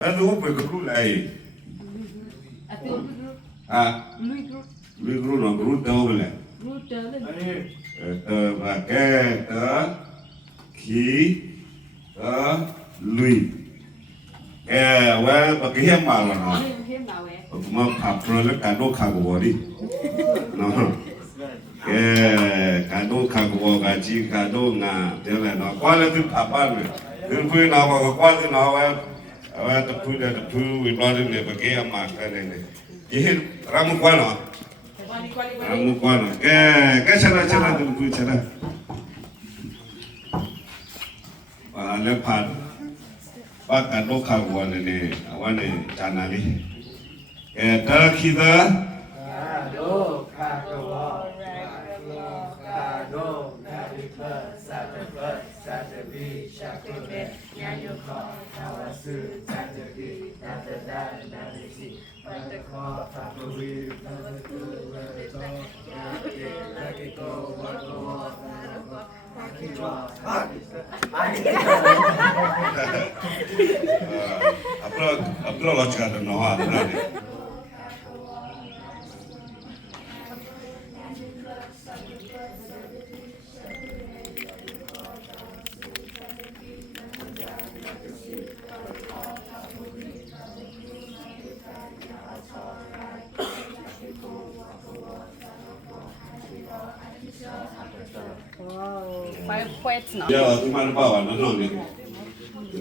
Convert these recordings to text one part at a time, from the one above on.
Ano pe gru lai. À, lui gru nó gru đâu vậy? Tờ và ke tờ khí tờ lui. Ke wa ba ke hiam ma la no. Ma phap pro le ka do kha go đi. No. Ke ka do kha go ga chi ka do nga de la no. Kwa le tu phap ba le. Din pui na ba kwa tu na wa tập phu we lo le ba ke hiam ma ka le ne. Ye ramu kwa no. Ramu kwa no. Ke chana din pui chana. Và lớp phạt bác cả đô khảo của nàyวันนี้จานนี้ตะคีตะโดคาโกวะคาโดนาดิเพสัตเปสัตบิชักเปญาโยคอทาวสุสัตบินาตดานาดิสิปัตตคอฟาปวิปัตตคุเวโตยาเกลากิโกวะโกวะปาคิวะปาคิAbdul logika ada nawa ada ni. Five poets now. Ya, tu mana bawa nana ni.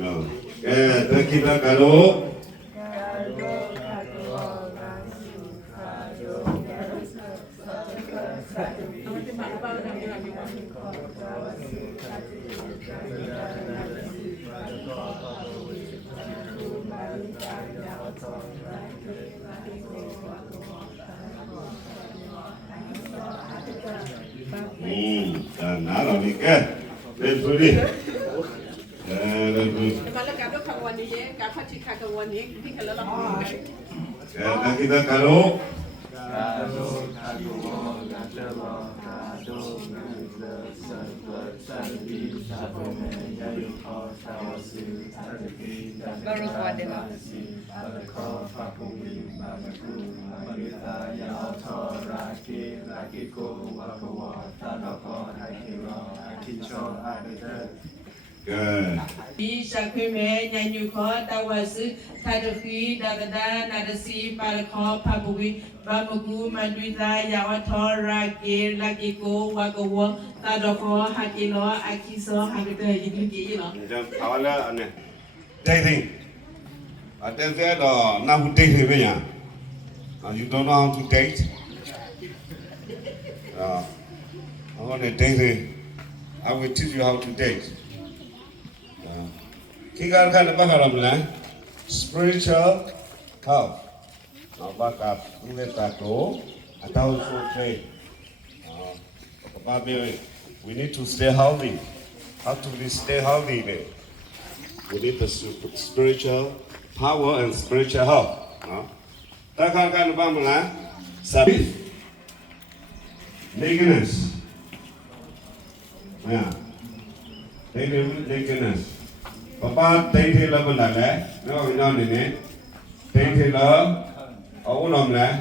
No. Kita kalau dan nara ni kan, betul ni. Kalau kado kawan ni je, kado cik kawan ni, kita kalau Kita kalau baru kuat dia. Bisa keme nyanyi ko tawasu tadfi dagada nadasi palko pabuwi bamugu mandwita yawatora ke lakiko wakawo tadoko hakilo akiso hakita yidiki yilo. macam awalnya aneh. Dating. Ada saya dah nak date ni ya. You don't know how to date. I want to date. I will teach you how to date. Kita akan bakal apa spiritual health. Nak bakal kita tahu atau suci. We need to stay healthy. How to stay healthy? We need the spiritual power and spiritual health. Kita akan bakal sabit, laziness. Ya, laziness. Papa tadi lah benda le, no ni, tadi lah, aku nam le,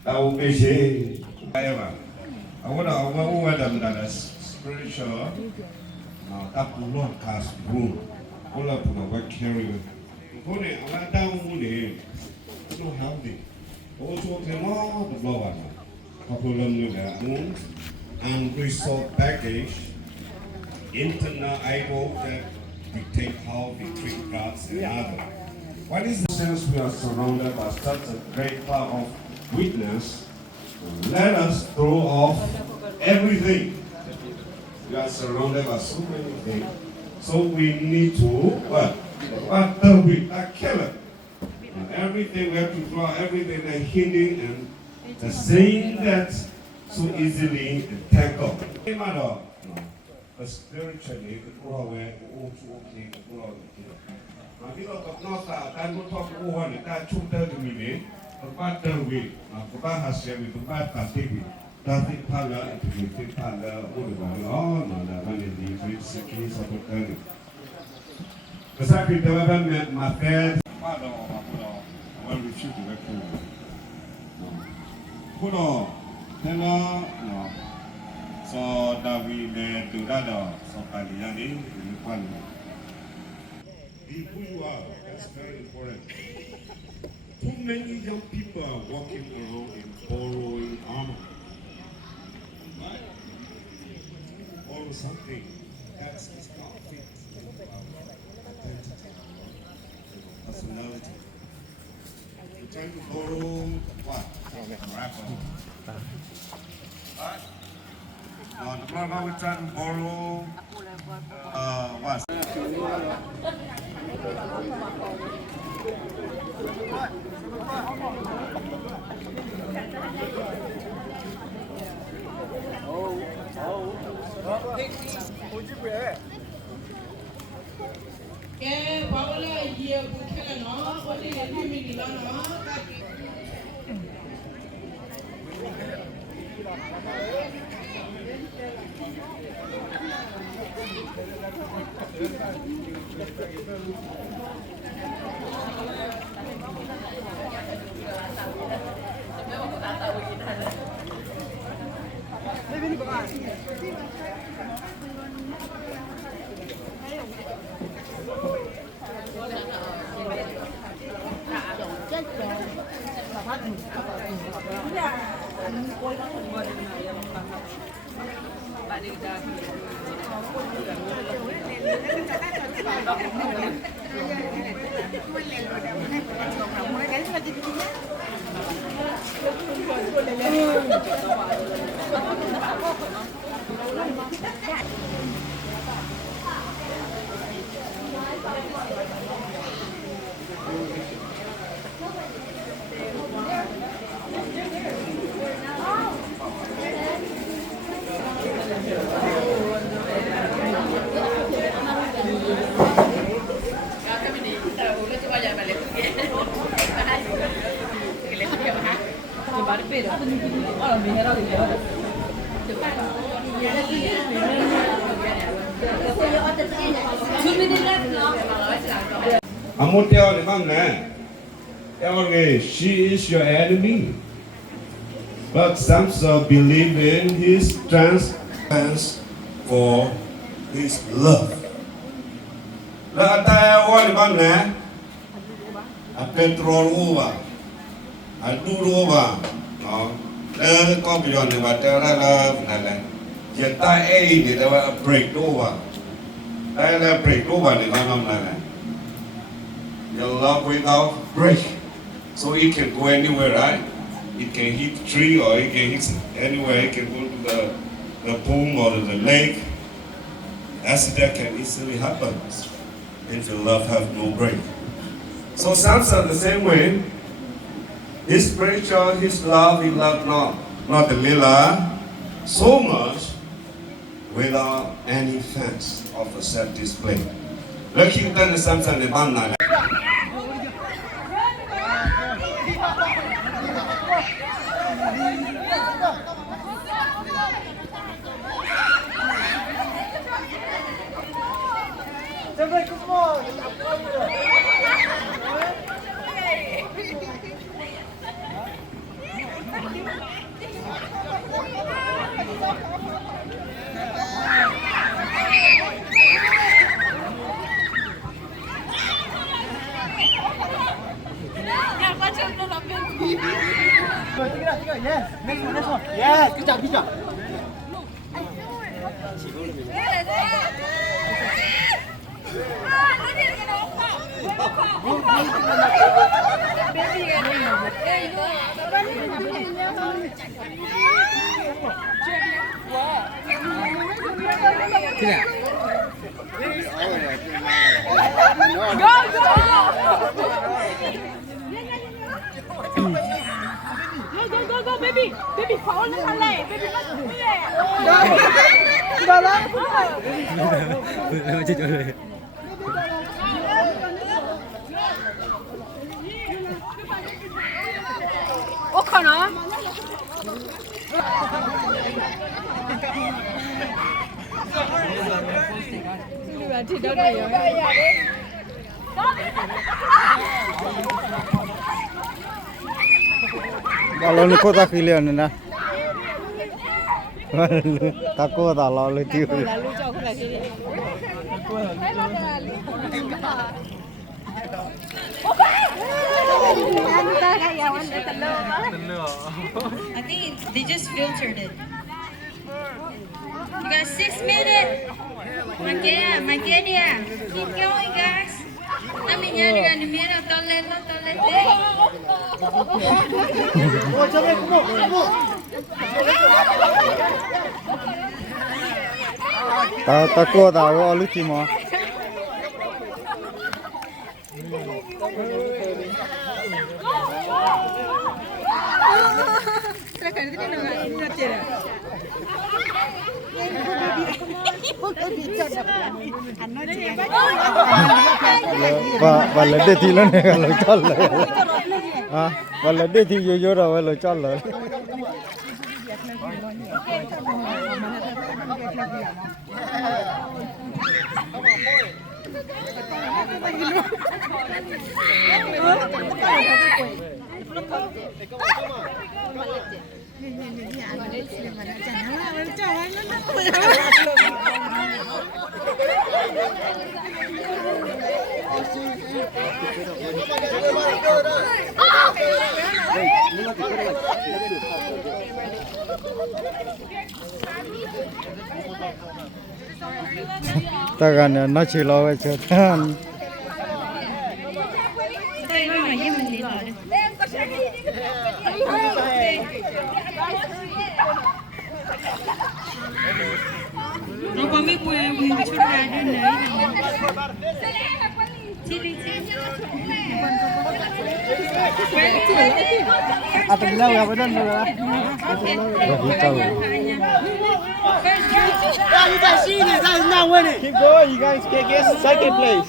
tahu besi, apa? Aku ada benda le spiritual, tak puluh kas pun, pula buat carry. Kau ni, awak tahu ni, no healthy. Oh, so kenapa tu lawan? Popular ni le, unresolved baggage, internal idol that dictate how we treat gods and others. What is the sense we are surrounded by such a great cloud of witness? Let us throw off everything. We are surrounded by so many things. So we need to what? Kill it. Everything we have to throw out everything that hindering and the saying that so easily tangled. Spiritually, the poor way, all to okay, the poor way. Now, you know, the north side, that will talk over it, that 230 million, the bad way, the bad has said with the bad party, nothing color, it will be color, all the way, oh, no, one is the case of the current. The second development, my friend, Papa don't well refuse to work for Put on, hello, no. So that we do that, so Paliani, one. Be who you are, that's very important. Too many young people are walking around in borrowing armor. Right? Borrow something that's not fit to our identity, personality. You tend to borrow what? Rapper. Right? The brother we try to borrow what? 예, 과거에 이해 못해가 너 어디 비밀이 너 I'm going to tell the man, okay, she is your enemy. But Samson believed in his plans for his love. La ta wa ni man a petrol over. A do over. No. Le ko bi yon ni ba ta la na la. Je ta ni da ba break over. Ta la break over ni na la. Your love without break. So it can go anywhere, right? It can hit the tree or it can hit anywhere. It can go to the pool or the lake. Accident can easily happen if your love have no break. So Samson the same way. His spiritual, his love, he loved not the Lila so much without any fence of a set display. Look you done the Samson the Banna. Yes, next one. Yes, good job, good job. Go, baby, fall lên thằng này, baby bắt đuổi nè. Ô con nó. Thì đâu này rồi. Kalau lu kota pilihan na. Takut tak lalu tiu. I think they just filtered it. You got 6 minutes. Magia. Keep going, guys. Let me hear you in the middle. Don't let Takut tak lalu tiu mah. Balas dia tilan kalau call lah. Ah, balas dia ti yo dah kalau call lah. Takkan nak cilau aja kan. Nó mấy quê chút ra đơn đấy Atau bilang apa dan dulu? Keep going, you guys can get second place.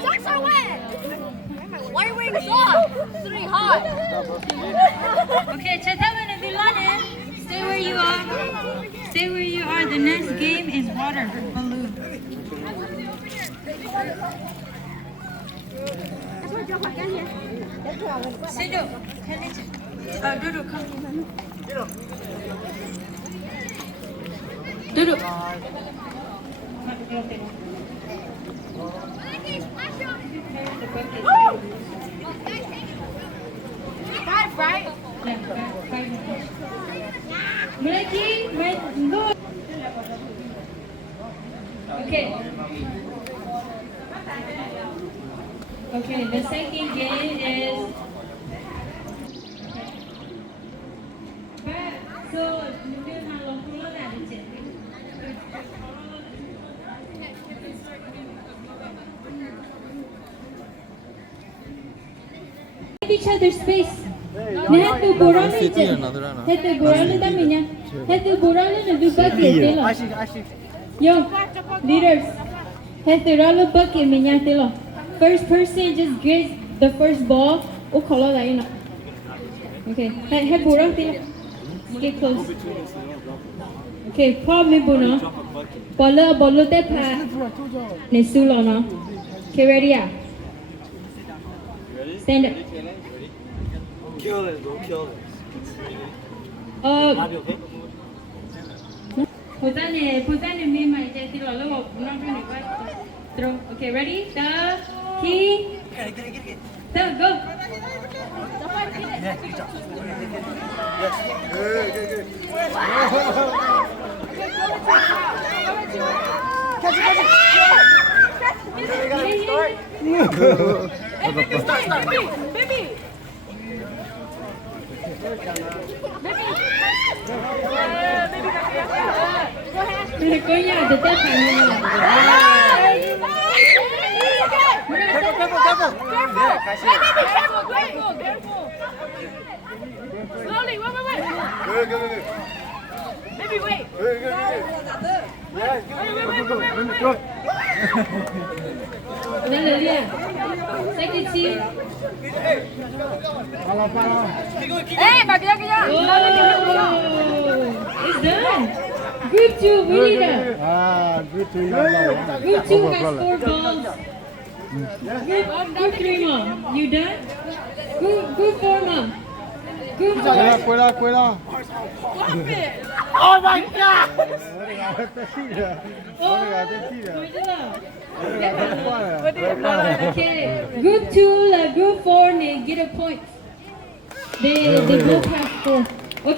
Socks are wet. Why are you wearing socks? It's really hot. Okay, Chataman and Vilane, stay where you are. Stay where you are. The next game is water balloon. Sido, Dodo, come here. Dodo. Five, right? Melaki, go. Okay. Okay, the second game is. So, you can look at it. Each other's space. Nehat tu boran ni je. Nehat tu boran ni tak minya. Nehat tu boran ni lebih bagus je lah. Yo, leaders. Nehat tu ralu bagus minya je lah. First person just gets the first ball. Oh kalau lain lah. Okay, nehat boran je. Get close. Okay, call me Bruno. Bola te pa. Nesu lah na. Okay, ready ah. Stand up. Kill it, bro, kill it. Abby, okay? Putane me mai jadi lalu pulang kan ikut. Throw. Okay, ready? The key. The go. Baby. Coño, te está cambiando. Careful. Slowly, wait. Baby, wait. Lên lửa liền. Second team. Ê, bà kia kia. Oh, it's done. Group 2, we need a. good to you. Group 2 has 4 balls. Group 3, Mom. You done? Group 4, Mom. Group 4. Cuela. Oh my god. Okay. Group 2 là group 4 they get a point. They both have 4.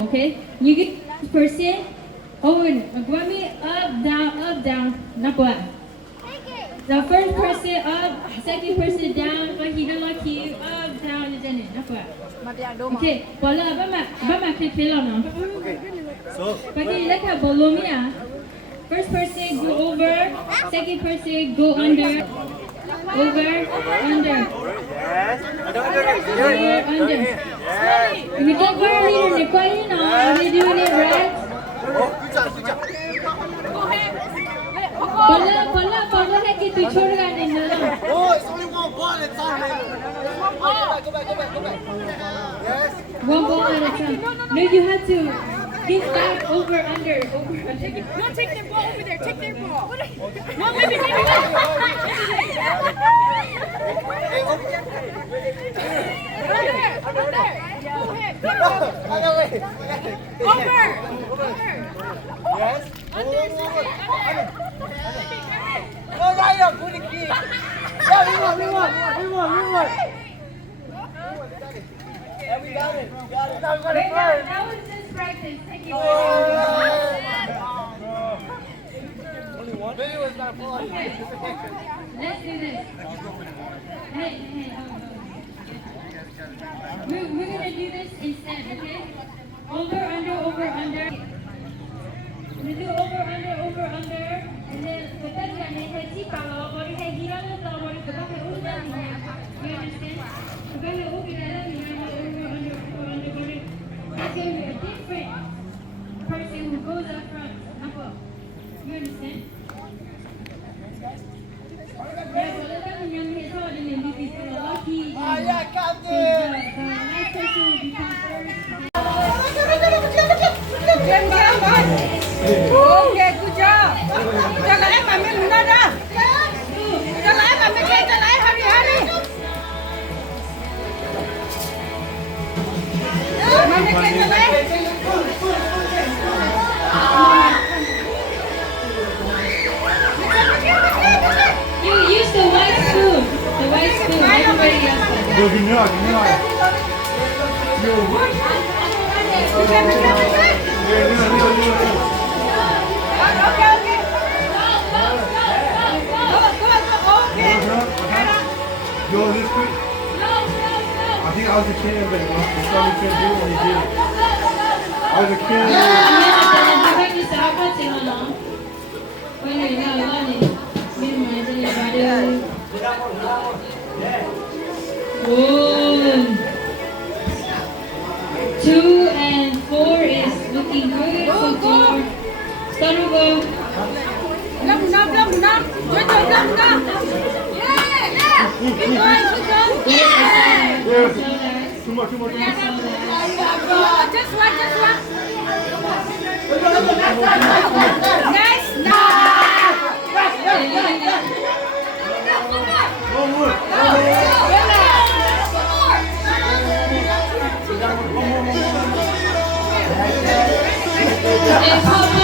Okay. You get person. Owen, grab me up, down. Not bad. The first person up, second person down, but he don't like you up, down, isn't it? Not bad. Okay. Bola, ba ma click lo no. Okay. So. Pagi let's bolo mi ah. First person go over, second person go under. Over, under. Yes. Over, under. We get one leader, they quiet now. They doing it right. Bola hai ki tu छोड़ेगा नहीं ना. Oh, it's only one ball at a time. Go back. Yes. One ball at a time. No, you have to give back over, under. No, take their ball over there. Take their ball. No, maybe. Over there. Go ahead. Over. Yes. Under. No, good key. Yeah, we won. Yeah, we got it. Now we got it first. That was just practice. Take it back. Only one? Maybe it was not fun. Let's do this. Hey. We're gonna do this instead, okay? Over, under. We do over, under. And then with that one, they have cheap power, or they have hero, or they have all that. You understand? We're gonna open that up, over, under. It's gonna be a different person who goes up front. You understand? Yeah, but let them young hit hard and then you can feel lucky. Yeah, captain. The last person will become first. Okay, good job. Jangan mami muna dah. Jangan mami hurry. Mami You use the white spoon. Everybody else does. Yo, this quick. I think I was a kid, but he started to do it when he did it. I was a kid. One, 2 and 4 is looking good so far. Start over. Belum. Yeah. Keep going. Yes. Too much. Just one. Nice. And